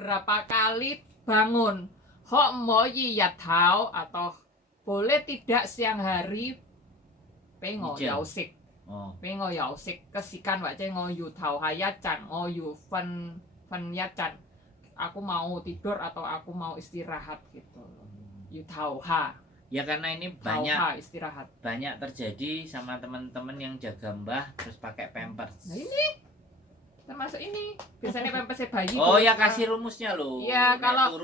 berapa kali bangun. Ho mo yi yat tao atau boleh tidak siang hari pengo yao sik. Pengo yao sik kesikan wae ngoyu tao hayatan ngoyu fan yatan. Aku mau tidur atau aku mau istirahat gitu. Yu tao ha. Ya karena ini istirahat. Banyak terjadi sama teman-teman yang jaga mbah terus pakai pampers. Nah ini termasuk ini biasanya pampers bayi. Oh ya kasih rumusnya loh. Iya kalau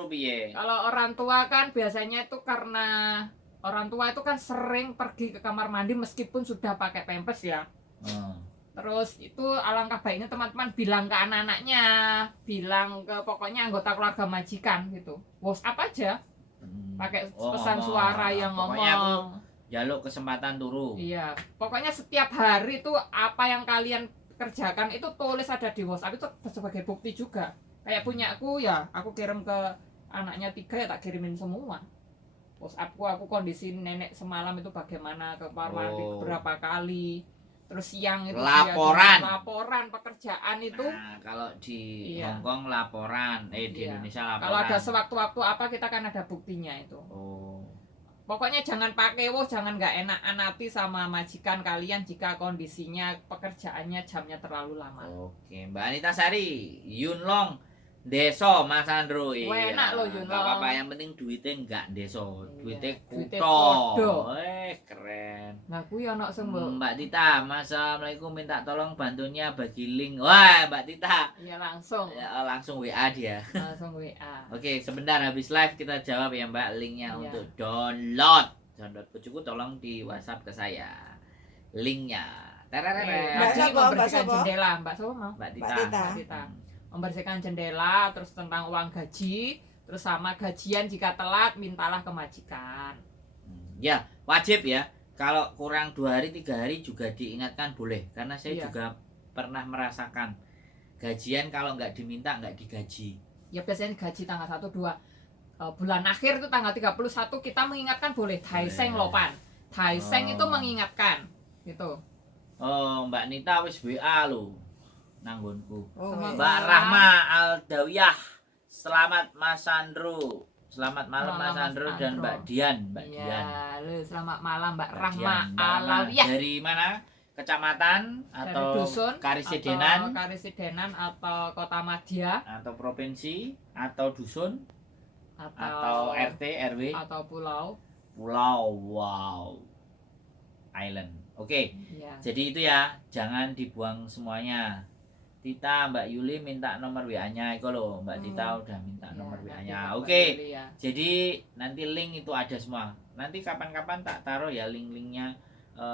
orang tua kan biasanya itu karena orang tua itu kan sering pergi ke kamar mandi meskipun sudah pakai pampers ya. Terus itu alangkah baiknya teman-teman bilang ke anak-anaknya, bilang ke pokoknya anggota keluarga majikan gitu. WhatsApp aja. Pakai pesan suara yang ngomong. Jaluk kesempatan turu. Iya, pokoknya setiap hari itu apa yang kalian kerjakan itu tulis ada di WhatsApp itu sebagai bukti juga. Kayak punyaku ya, aku kirim ke anaknya 3 ya tak kirimin semua. WhatsAppku aku kondisi nenek semalam itu bagaimana ke kamar mandi berapa kali. Terus siang itu laporan pekerjaan itu. Nah, kalau di Hongkong laporan, di Indonesia laporan. Kalau ada sewaktu-waktu apa kita kan ada buktinya itu. Pokoknya jangan pakai jangan nggak enak-anati sama majikan kalian jika kondisinya pekerjaannya jamnya terlalu lama. Oke, Mbak Anita Sari, Yunlong, deso Mas Andro. Enak loh Yunlong. Gak apa-apa, yang penting duitnya nggak deso, duitnya kuto. Keren. Nah, kuwi ana sing Mbak Tita, Assalamualaikum, minta tolong bantunya bagi link. Wah, Mbak Tita. Iya langsung. Ya, langsung WA dia. Langsung WA. Oke, sebentar habis live kita jawab ya Mbak linknya untuk download kucuku tolong di WhatsApp ke saya linknya. Membersihkan jendela, Mbak Sopo mau? Mbak Tita. Membersihkan jendela, terus tentang uang gaji, terus sama gajian jika telat mintalah ke majikan. Ya wajib ya. Kalau kurang 2 hari 3 hari juga diingatkan boleh. Karena saya juga pernah merasakan gajian kalau nggak diminta nggak digaji. Ya biasanya gaji tanggal 1, 2 bulan akhir itu tanggal 31 kita mengingatkan boleh. Taiseng lopan. Taiseng itu mengingatkan gitu. Mbak Nita wis WA lo nanggonku. Mbak Rahma Aldawiyah. Selamat Mas Sandro. Selamat malam Mas Andro dan Mbak Dian. Ya, selamat malam Mbak Rahma Aldawiyah. Dari mana? Kecamatan atau dusun, Karisidenan? Karisidenan atau Kota Madya atau provinsi atau dusun atau RT RW atau pulau. Wow. Island. Oke. Jadi itu ya, jangan dibuang semuanya. Tita, Mbak Yuli minta nomor WA-nya itu loh. Mbak Tita udah minta nomor WA-nya. Oke. Jadi nanti link itu ada semua. Nanti kapan-kapan tak taruh ya link-linknya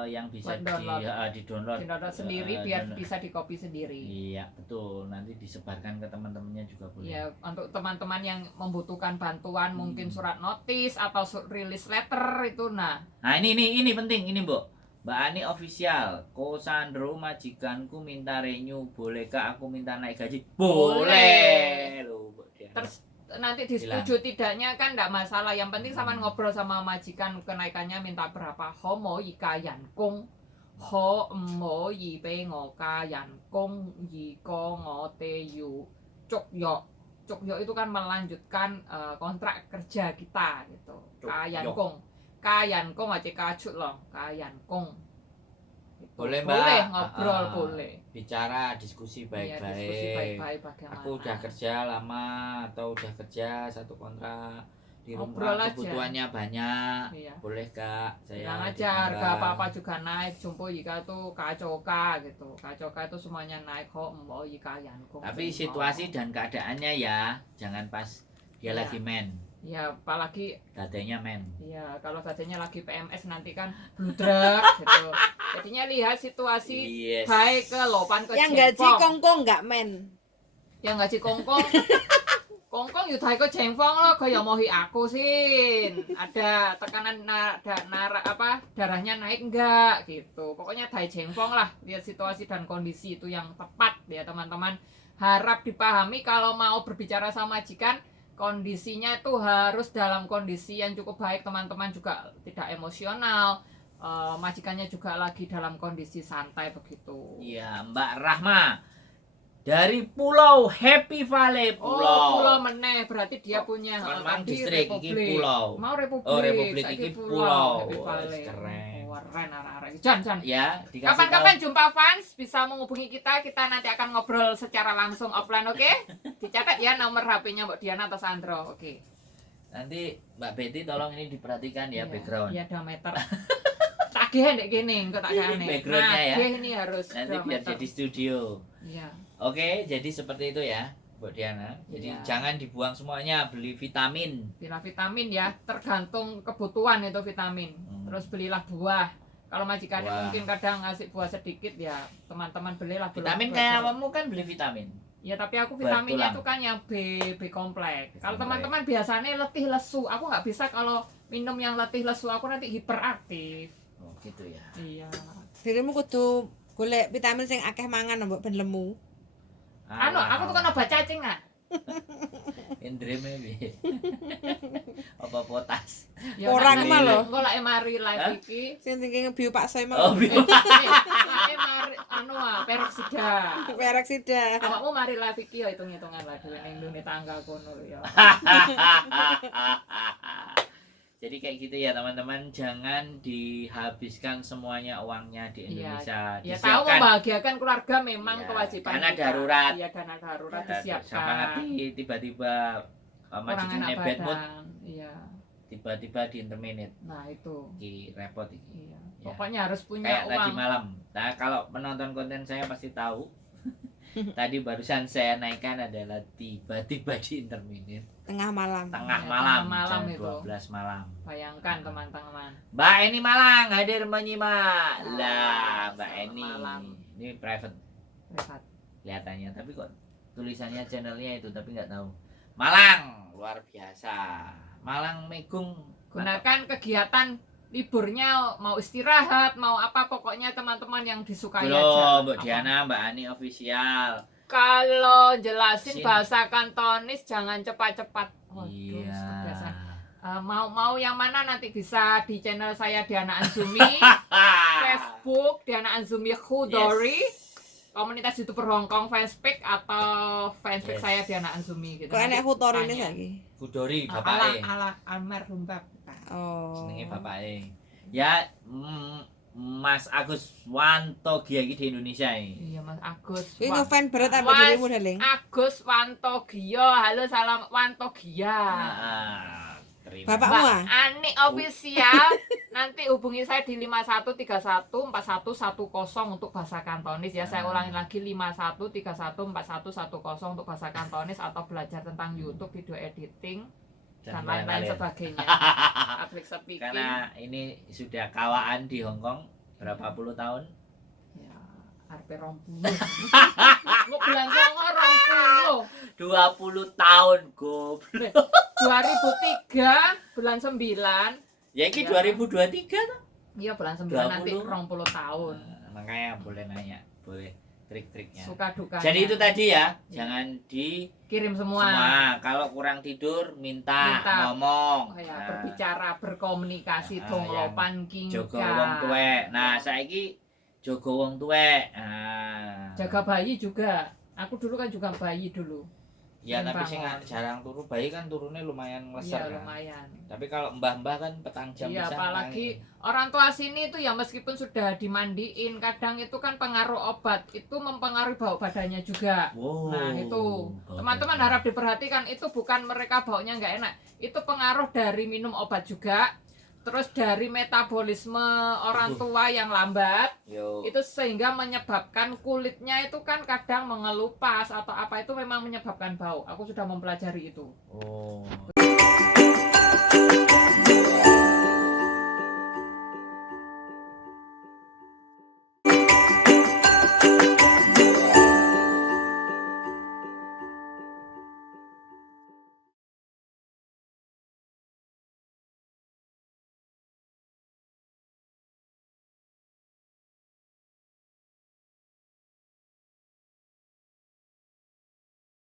yang bisa di-download sendiri biar bisa di-copy sendiri. Iya, betul. Nanti disebarkan ke teman-temannya juga boleh. Iya, untuk teman-teman yang membutuhkan bantuan mungkin surat notis atau release letter itu nah. Nah, ini penting ini, Mbok. Mbak Ani official, Ko Sandro majikanku minta renew, bolehkah aku minta naik gaji? Boleh. Terus nanti disetujui tidaknya kan enggak masalah, yang penting sama ngobrol sama majikan kenaikannya minta berapa. Homo ika yankung, homo yipe ngoka yankung yiko ngote yu cukyo itu kan melanjutkan kontrak kerja kita gitu. Kayankung aja kacut loh, kayankung. Boleh Mbak. Boleh ngobrol, boleh. Bicara, diskusi baik-baik. Diskusi baik-baik bagaimana. Aku udah kerja lama atau udah kerja satu kontrak di ngobrol rumah, aja. Kebutuhannya banyak. Boleh Kak, saya bilang aja harga apa-apa juga naik. Jumbo jika tuh kacoka gitu. Kacoka itu semuanya naik kok, mbok jika yankung. Tapi situasi dan keadaannya ya, jangan pas dia lagi men. Ya apalagi dadanya men. Iya, kalau dadanya lagi PMS nanti kan bludrek gitu. Jadinya lihat situasi baik ke lopan ke yang gaji kongkong nggak men. Yang gaji kongkong kongkong yo dae ke jengfong lo kaya mohi aku sih. Ada tekanan darahnya naik enggak gitu. Pokoknya dae jengfong lah. Lihat situasi dan kondisi itu yang tepat ya teman-teman. Harap dipahami kalau mau berbicara sama majikan kondisinya itu harus dalam kondisi yang cukup baik, teman-teman juga tidak emosional, majikannya juga lagi dalam kondisi santai begitu. Iya, Mbak Rahma. dari Pulau Happy Valley. Pulau meneh berarti dia punya Memang tadi distrik iki pulau. Mau Republik. Oh, Republik saiki iki pulau. Happy Wah, Valley. keren. Keren arek-arek. Jan. Ya, dikasih Kapan-kapan jumpa fans bisa menghubungi kita nanti akan ngobrol secara langsung offline, oke? Dicatat ya nomor HP-nya Mbak Diana atau Sandro, oke. Nanti Mbak Betty tolong ini diperhatikan ya background. Iya, diameter. Tak geh ndek kene, engko tak gane. Backgroundnya ya. Geh ini harus Nanti biar diameter. jadi studio. Iya. Oke, jadi seperti itu ya, Mbak Diana. Jadi Iya. jangan dibuang semuanya, beli vitamin. Bila vitamin ya, tergantung kebutuhan itu vitamin. Terus belilah buah. Kalau majikannya Buah. mungkin kadang ngasih buah sedikit ya, teman-teman belilah buah. Vitamin buah kayak jeruk. kamu kan beli vitamin. Ya tapi aku Buat vitaminnya tulang. itu kan yang B kompleks. Kalau kompleks. teman-teman biasanya letih lesu, aku nggak bisa kalau minum yang letih lesu, aku nanti hiperaktif. Oh, gitu ya. Iya. Dirimu kudu golek vitamin sing akeh mangan mbok ben lemu. Anu, aku tuh kan obat cacing ah. Indre maybe. Apa potas? Ya, Orang nanti mah lho. engko lek mari live iki. Sing tinggi ngebiu Pak Soy Oh, mau. Mari anu peroksida. Peroksida. Awakmu mari live iki ya hitung-hitungan lah dhewe ning ndune tangga kono ya. Jadi kayak gitu ya teman-teman, jangan dihabiskan semuanya uangnya di Indonesia. Ya tahu membahagiakan keluarga memang Iya, kewajiban dana kita. darurat. Iya, dana darurat Siapa disiapkan. ngerti tiba-tiba Orang majikannya enak bad mood, badan. Iya. tiba-tiba di interminate. Nah, itu. Iki repot iki. Iya. Ya. Pokoknya harus punya Kayak tadi uang. malam. Nah, kalau menonton konten saya pasti tahu. Tadi barusan saya naikkan adalah tiba-tiba di interminate Tengah malam. tengah Ya, malam, tengah malam jam itu. 12 malam. Bayangkan teman-teman. Mbak Eni Malang hadir menyimak. Lah, Mbak selamat Eni. malam. Ini private Rehat. kelihatannya, tapi kok tulisannya channelnya itu tapi nggak tahu. Malang, luar biasa. Malang Megung. Gunakan kegiatan liburnya mau istirahat, mau apa pokoknya teman-teman yang disukai aja. Belum, Mbak Apa? Diana, Mbak Ani official. Kalau jelasin Sin. bahasa Kantonis jangan cepat-cepat. Waduh, Iya. kebiasaan. Mau yang mana nanti bisa di channel saya Diana Anzumi, Facebook Diana Anzumi Khudori, komunitas YouTuber Hongkong fanspage atau fanspage Yes. saya Diana Anzumi gitu. Kok enek hutor ini tanya. saiki. Kudori ala bapake. ala almarhum bapak. Oh. Jenenge bapake. Ya, Mas Agus Wantogia iki di Indonesia ini. Iya Mas Agus. Kuwi Wah, ngefan berat apa Mas dirimu Daling? Agus Wantogio. Halo salam Wantogio. Terima. Bapakmu Mbak ah? Ani official nanti hubungi saya di 51314110 untuk bahasa Kantonis ya. Saya ulangi lagi 51314110 untuk bahasa Kantonis atau belajar tentang YouTube, video editing dan lain-lain sebagainya. Public speaking. Karena ini sudah kawaan di Hong Kong berapa puluh tahun? Ya, arep 20. Mau bulan songo 20. 20 tahun, goblok. 2003 bulan 9. Ya ini Ya. 2023 tuh. Iya bulan 9 nanti 20. 20 tahun. Makanya boleh nanya, boleh trik-triknya. Suka dukanya. Jadi itu tadi ya, Iya. jangan di Kirim semua. Kalau kurang tidur minta, Minta. ngomong. Oh ya, Nah, berbicara, berkomunikasi, Nah, donglopan jogo kingka. wong tuwek. Nah, saiki jogo wong tuwek. Nah. Jaga bayi juga. Aku dulu kan juga bayi dulu. Ya Sering tapi sing bangun. jarang turu, bayi kan turunnya lumayan ngeser Iya kan. lumayan. Tapi kalau mbah-mbah kan petang jam Iya pisan apalagi nangis. orang tua sini itu ya meskipun sudah dimandiin, kadang itu kan pengaruh obat itu mempengaruhi bau badannya juga. Wow. Nah itu bau teman-teman badan. harap diperhatikan, itu bukan mereka baunya nggak enak, itu pengaruh dari minum obat juga, terus dari metabolisme orang tua yang lambat, Yo. itu sehingga menyebabkan kulitnya itu kan kadang mengelupas atau apa, itu memang menyebabkan bau. Aku sudah mempelajari itu. Oh.